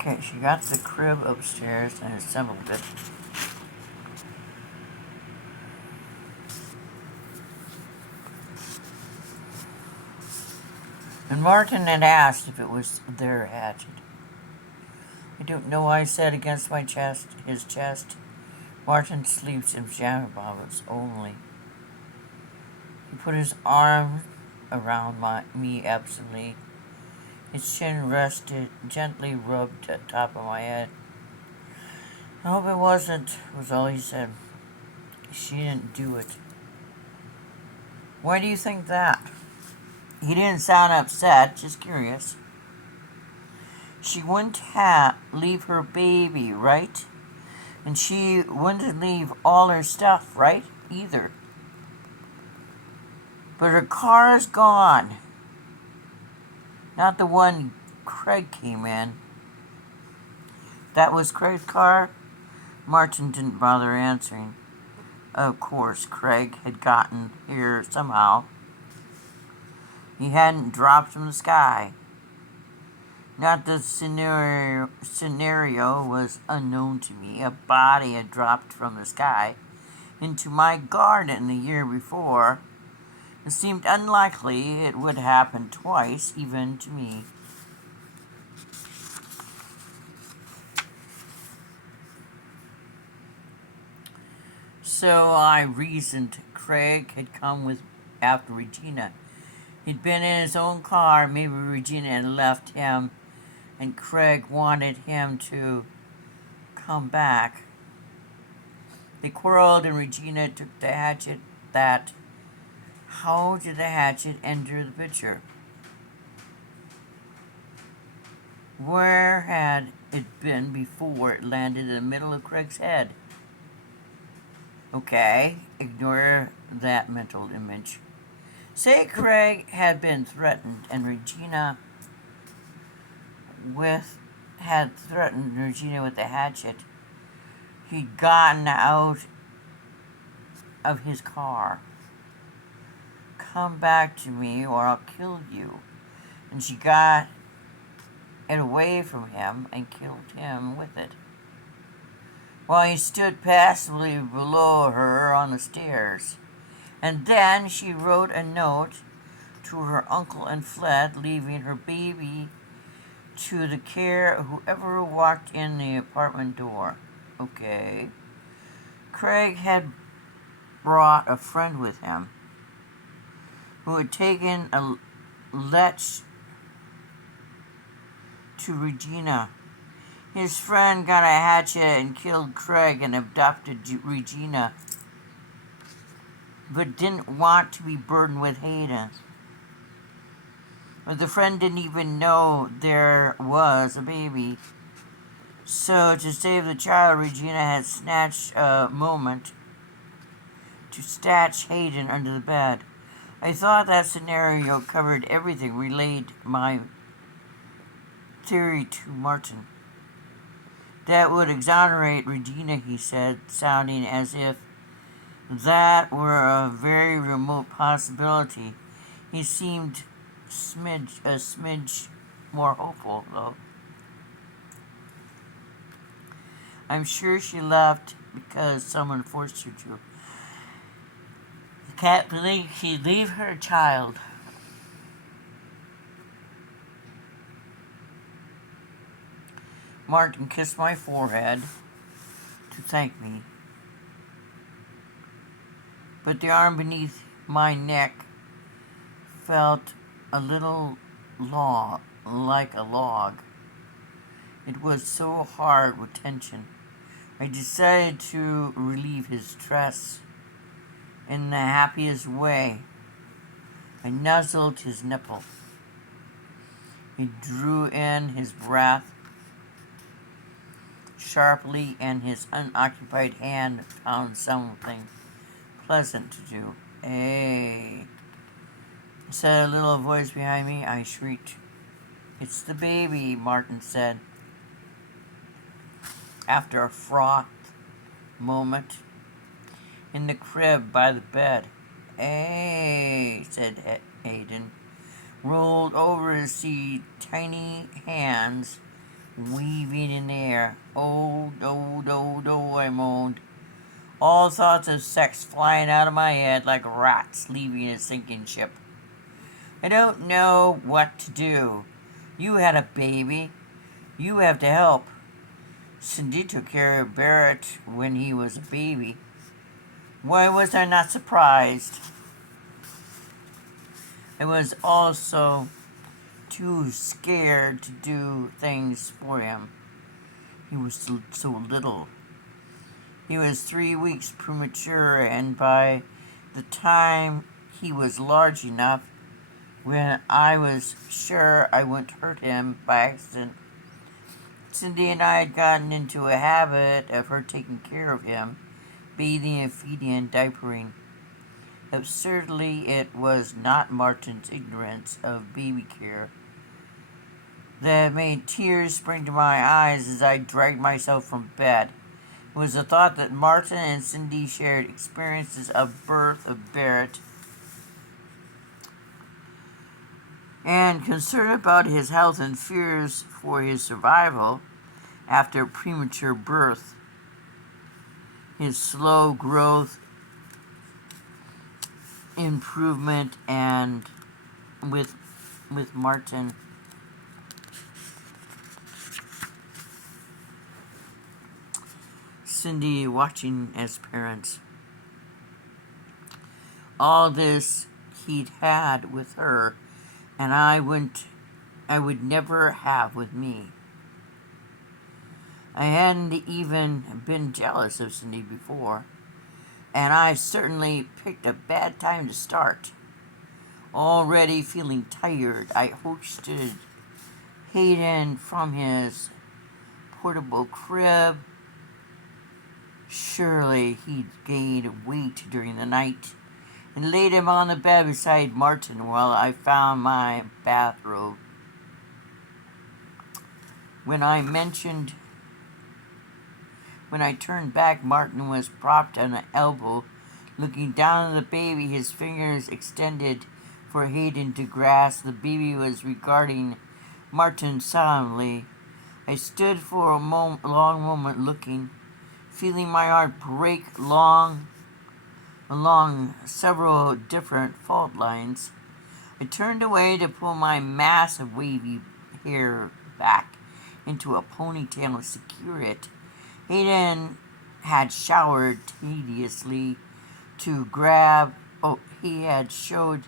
Okay, she got the crib upstairs and assembled it. And Martin had asked if it was their hatchet. I don't know, I said against his chest. Martin sleeps in pajama bottoms only. He put his arm around me absently. His chin rested, gently rubbed the top of my head. I hope it wasn't, was all he said. She didn't do it. Why do you think that? He didn't sound upset, just curious. She wouldn't leave her baby, right? And she wouldn't leave all her stuff, right? Either. But her car's gone. Not the one Craig came in. That was Craig's car? Martin didn't bother answering. Of course, Craig had gotten here somehow. He hadn't dropped from the sky. Not the scenario was unknown to me. A body had dropped from the sky into my garden the year before. It seemed unlikely it would happen twice, even to me. So I reasoned Craig had come after Regina. He'd been in his own car. Maybe Regina had left him, and Craig wanted him to come back. They quarreled, and Regina took the hatchet. How did the hatchet enter the picture? Where had it been before it landed in the middle of Craig's head? Okay, ignore that mental image. Say Craig had been threatened and Regina had threatened Regina with the hatchet. He'd gotten out of his car. Come back to me or I'll kill you. And she got it away from him and killed him with it. While he stood passively below her on the stairs. And then she wrote a note to her uncle and fled, leaving her baby to the care of whoever walked in the apartment door. Okay. Craig had brought a friend with him who had taken a lech to Regina. His friend got a hatchet and killed Craig and abducted Regina, but didn't want to be burdened with Hayden. But the friend didn't even know there was a baby. So to save the child, Regina had snatched a moment to stash Hayden under the bed. I thought that scenario covered everything, relayed my theory to Martin. That would exonerate Regina, he said, sounding as if that were a very remote possibility. He seemed a smidge more hopeful, though. I'm sure she left because someone forced her to. I can't believe she'd leave her child. Martin kissed my forehead to thank me. But the arm beneath my neck felt a little like a log. It was so hard with tension. I decided to relieve his stress in the happiest way. I nuzzled his nipple. He drew in his breath sharply, and his unoccupied hand found something pleasant to do. Hey, said a little voice behind me. I shrieked. It's the baby, Martin said. After a fraught moment in the crib by the bed. Hey, said Hayden, rolled over to see tiny hands weaving in the air. Oh, no, no, no, I moaned. All thoughts of sex flying out of my head like rats leaving a sinking ship. I don't know what to do. You had a baby. You have to help. Cindy took care of Barrett when he was a baby. Why was I not surprised? I was also too scared to do things for him. He was so little. He was 3 weeks premature, and by the time he was large enough, when I was sure I wouldn't hurt him by accident, Cindy and I had gotten into a habit of her taking care of him, bathing and feeding and diapering. Absurdly, it was not Martin's ignorance of baby care that made tears spring to my eyes as I dragged myself from bed. It was the thought that Martin and Cindy shared experiences of birth of Barrett, and concern about his health and fears for his survival after premature birth, his slow growth, improvement, and with Martin, Cindy watching as parents. All this he'd had with her, and I would never have with me. I hadn't even been jealous of Cindy before, and I certainly picked a bad time to start. Already feeling tired, I hoisted Hayden from his portable crib. Surely he'd gained weight during the night, and laid him on the bed beside Martin while I found my bathrobe. When I turned back, Martin was propped on an elbow, looking down at the baby, his fingers extended for Hayden to grasp. The baby was regarding Martin solemnly. I stood for a long moment looking, feeling my heart break along several different fault lines. I turned away to pull my mass of wavy hair back into a ponytail and secure it. Hayden had showered tediously to grab. He had showed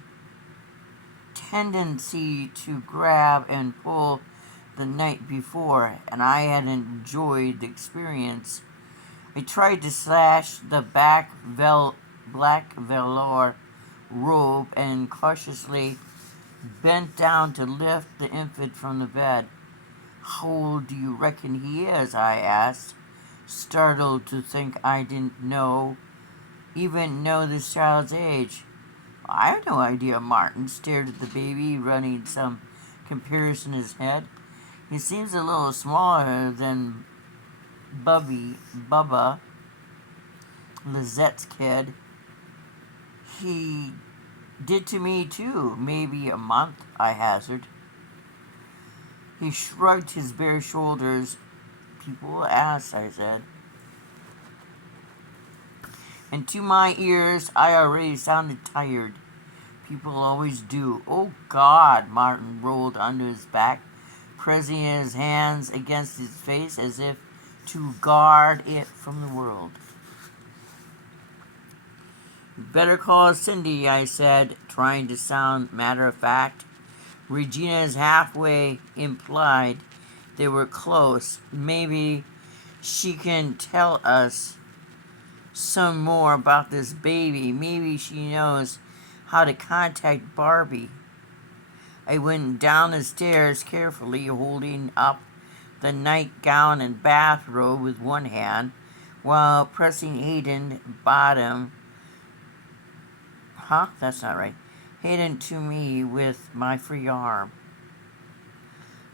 tendency to grab and pull the night before, and I had enjoyed the experience. I tried to slash the black velour robe and cautiously bent down to lift the infant from the bed. How old do you reckon he is? I asked, startled to think I didn't even know this child's age. I have no idea. Martin stared at the baby, running some comparison in his head. He seems a little smaller than Bubba, Lizette's kid. He did to me too. Maybe a month, I hazarded. He shrugged his bare shoulders. People ask, I said. And to my ears, I already sounded tired. People always do. Oh, God, Martin rolled onto his back, pressing his hands against his face as if to guard it from the world. Better call Cindy, I said, trying to sound matter-of-fact. Regina's halfway implied they were close. Maybe she can tell us some more about this baby. Maybe she knows how to contact Barbie. I went down the stairs carefully, holding up the nightgown and bathrobe with one hand while pressing Hayden Hayden to me with my free arm.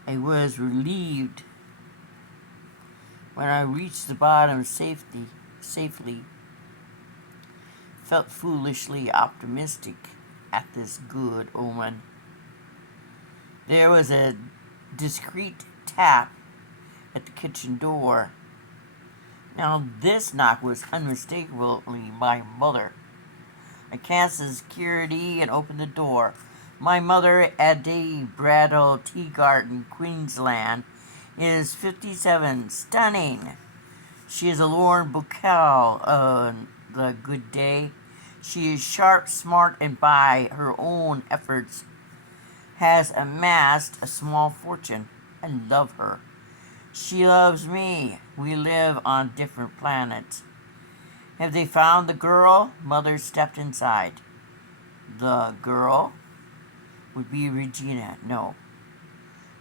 I was relieved when I reached the bottom safely. Felt foolishly optimistic at this good omen. There was a discreet tap at the kitchen door. Now, this knock was unmistakably my mother. I canceled security and opened the door. My mother, Ade Bradle Teagarden, Queensland, is 57, stunning. She is a Lauren Bacall on the good day. She is sharp, smart, and by her own efforts has amassed a small fortune. I love her. She loves me. We live on different planets. Have they found the girl? Mother stepped inside. The girl would be Regina. No,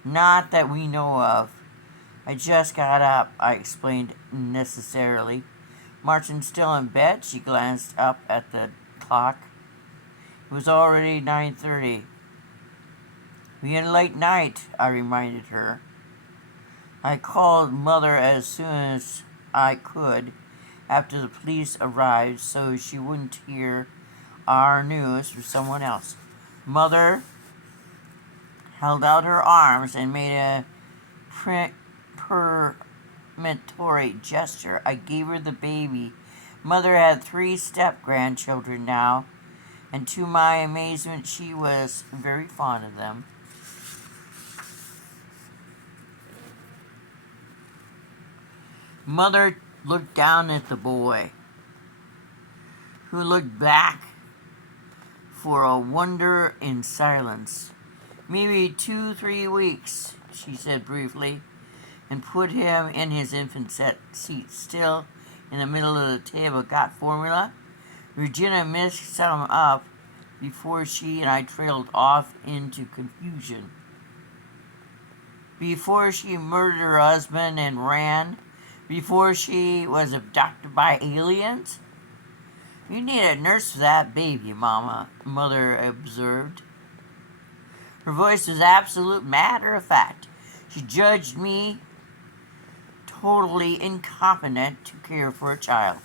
not that we know of. I just got up, I explained necessarily. Martin's still in bed. She glanced up at the clock. It was already 9:30. We had a late night, I reminded her. I called Mother as soon as I could after the police arrived so she wouldn't hear our news from someone else. Mother held out her arms and made a peremptory gesture. I gave her the baby. Mother had 3 step-grandchildren now, and to my amazement, she was very fond of them. Mother looked down at the boy, who looked back for a wonder in silence. Maybe 2-3 weeks, she said briefly, and put him in his infant seat still in the middle of the table. Got formula? Regina mixed some up before she and I trailed off into confusion. Before she murdered her husband and ran? Before she was abducted by aliens? You need a nurse for that baby, Mama, Mother observed. Her voice was absolute matter of fact. She judged me totally incompetent to care for a child,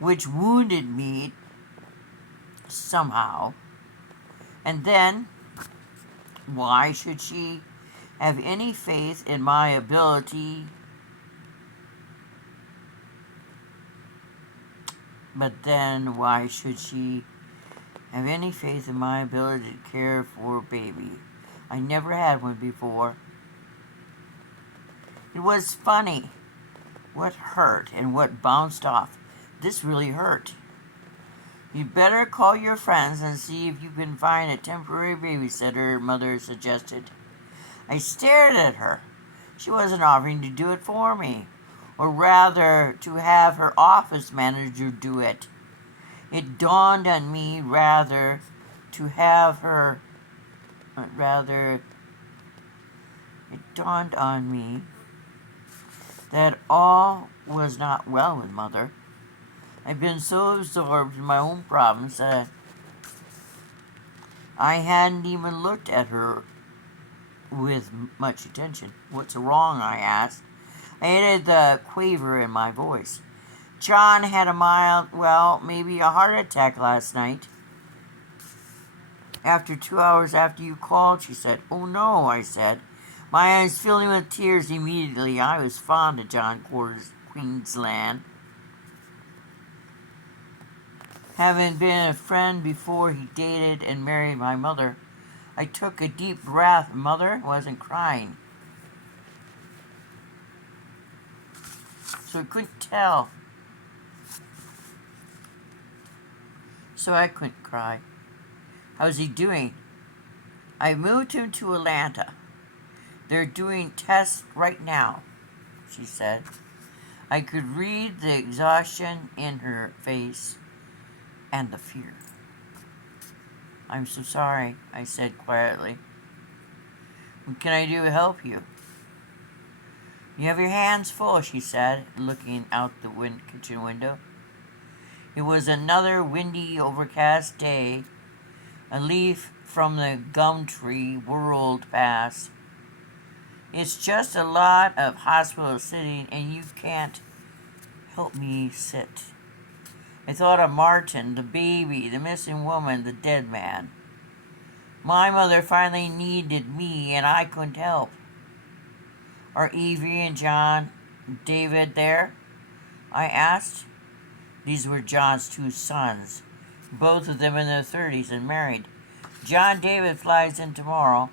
which wounded me somehow. And then, why should she have any faith in my ability? But then, why should she have any faith in my ability to care for a baby? I never had one before. It was funny what hurt and what bounced off. This really hurt. You'd better call your friends and see if you can find a temporary babysitter, Mother suggested. I stared at her. She wasn't offering to do it for me, or rather to have her office manager do it. It dawned on me that all was not well with Mother. I'd been so absorbed in my own problems that I hadn't even looked at her with much attention. What's wrong? I asked. I added the quaver in my voice. John had a mild, maybe a heart attack last night. After 2 hours after you called, she said. Oh no, I said, my eyes filling with tears immediately. I was fond of John Queensland. Having been a friend before he dated and married my mother, I took a deep breath. Mother wasn't crying, so I couldn't tell. So I couldn't cry. How's he doing? I moved him to Atlanta. They're doing tests right now, she said. I could read the exhaustion in her face and the fear. I'm so sorry, I said quietly. What can I do to help you? You have your hands full, she said, looking out the kitchen window. It was another windy, overcast day. A leaf from the gum tree whirled past. It's just a lot of hospital sitting, and you can't help me sit. I thought of Martin, the baby, the missing woman, the dead man. My mother finally needed me, and I couldn't help. Are Evie and John David there? I asked. These were John's two sons, both of them in their 30s and married. John David flies in tomorrow.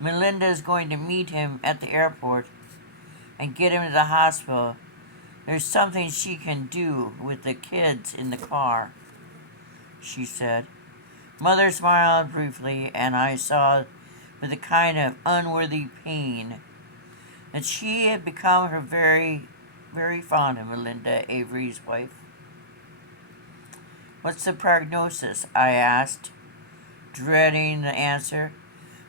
Melinda is going to meet him at the airport and get him to the hospital. There's something she can do with the kids in the car, she said. Mother smiled briefly, and I saw with a kind of unworthy pain that she had become her very, very fond of Melinda, Avery's wife. What's the prognosis? I asked, dreading the answer.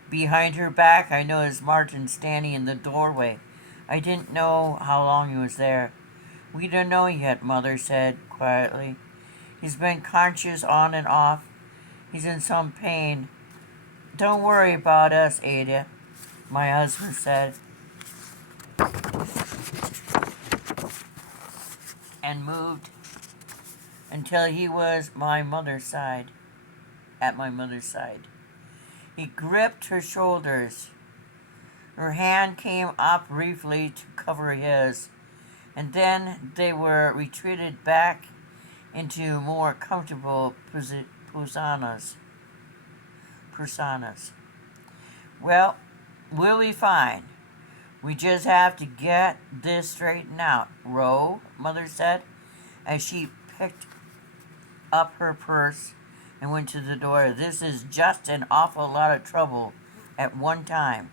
Behind her back, I noticed Martin standing in the doorway. I didn't know how long he was there. We don't know yet, Mother said quietly. He's been conscious on and off. He's in some pain. Don't worry about us, Ada, my husband said, and moved until he was at my mother's side. He gripped her shoulders. Her hand came up briefly to cover his, and then they were retreated back into more comfortable personas. Well, we'll be fine. We just have to get this straightened out, Ro, Mother said, as she picked up her purse and went to the door. This is just an awful lot of trouble at one time.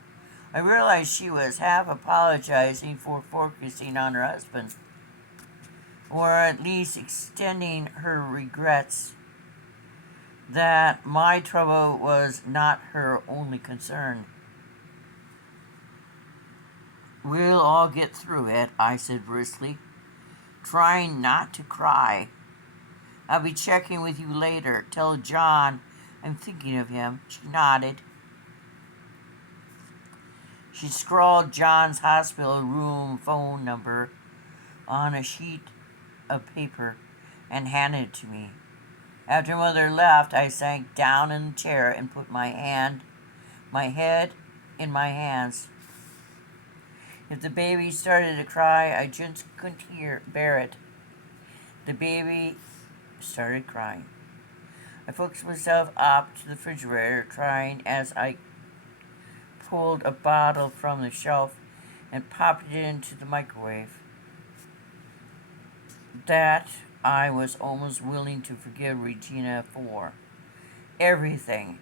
I realized she was half apologizing for focusing on her husband, or at least extending her regrets that my trouble was not her only concern. We'll all get through it, I said briskly, trying not to cry. I'll be checking with you later. Tell John I'm thinking of him. She nodded. She scrawled John's hospital room phone number on a sheet of paper and handed it to me. After Mother left, I sank down in the chair and put my head in my hands. If the baby started to cry, I just couldn't bear it. The baby started crying. I focused myself up to the refrigerator, crying as I pulled a bottle from the shelf and popped it into the microwave. That I was almost willing to forgive Regina for. Everything.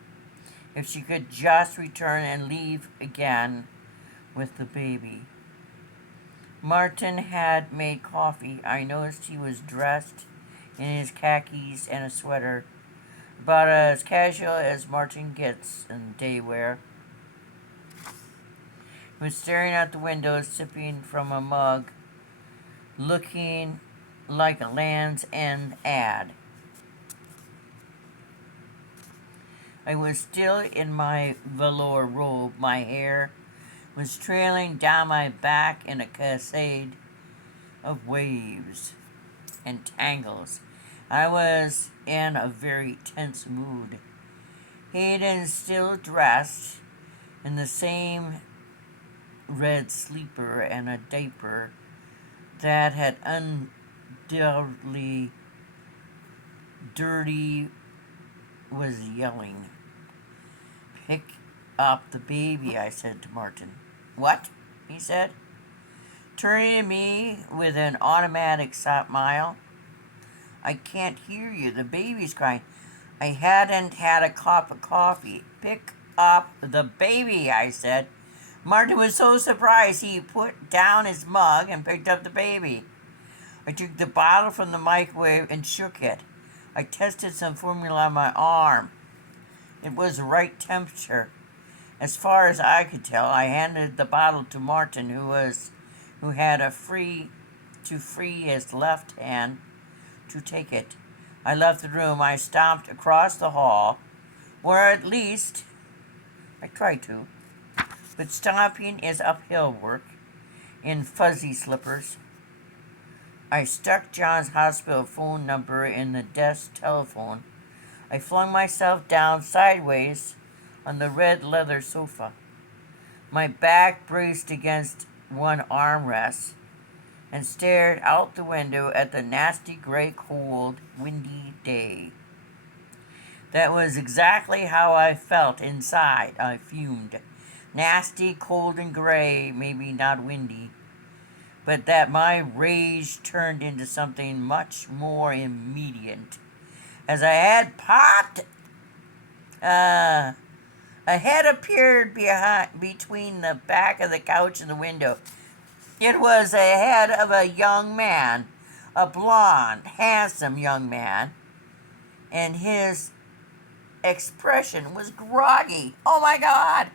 If she could just return and leave again with the baby. Martin had made coffee. I noticed he was dressed in his khakis and a sweater, about as casual as Martin gets in day wear. He was staring out the window, sipping from a mug, looking like a Land's End ad. I was still in my velour robe. My hair was trailing down my back in a cascade of waves and tangles. I was in a very tense mood. Hayden, still dressed in the same red sleeper and a diaper that had undoubtedly dirty, was yelling. Pick up the baby, I said to Martin. What? He said, turning to me with an automatic smile. I can't hear you. The baby's crying. I hadn't had a cup of coffee. Pick up the baby, I said. Martin was so surprised he put down his mug and picked up the baby. I took the bottle from the microwave and shook it. I tested some formula on my arm. It was the right temperature. As far as I could tell, I handed the bottle to Martin, who had free his left hand to take it. I left the room. I stomped across the hall, or at least I tried to. But stomping is uphill work in fuzzy slippers. I stuck John's hospital phone number in the desk telephone. I flung myself down sideways on the red leather sofa. My back braced against one armrest and stared out the window at the nasty, gray, cold, windy day. That was exactly how I felt inside. I fumed. Nasty, cold, and gray, maybe not windy, but that my rage turned into something much more immediate. As I had popped, a head appeared between the back of the couch and the window. It was a head of a young man, a blond, handsome young man, and his expression was groggy. Oh my God!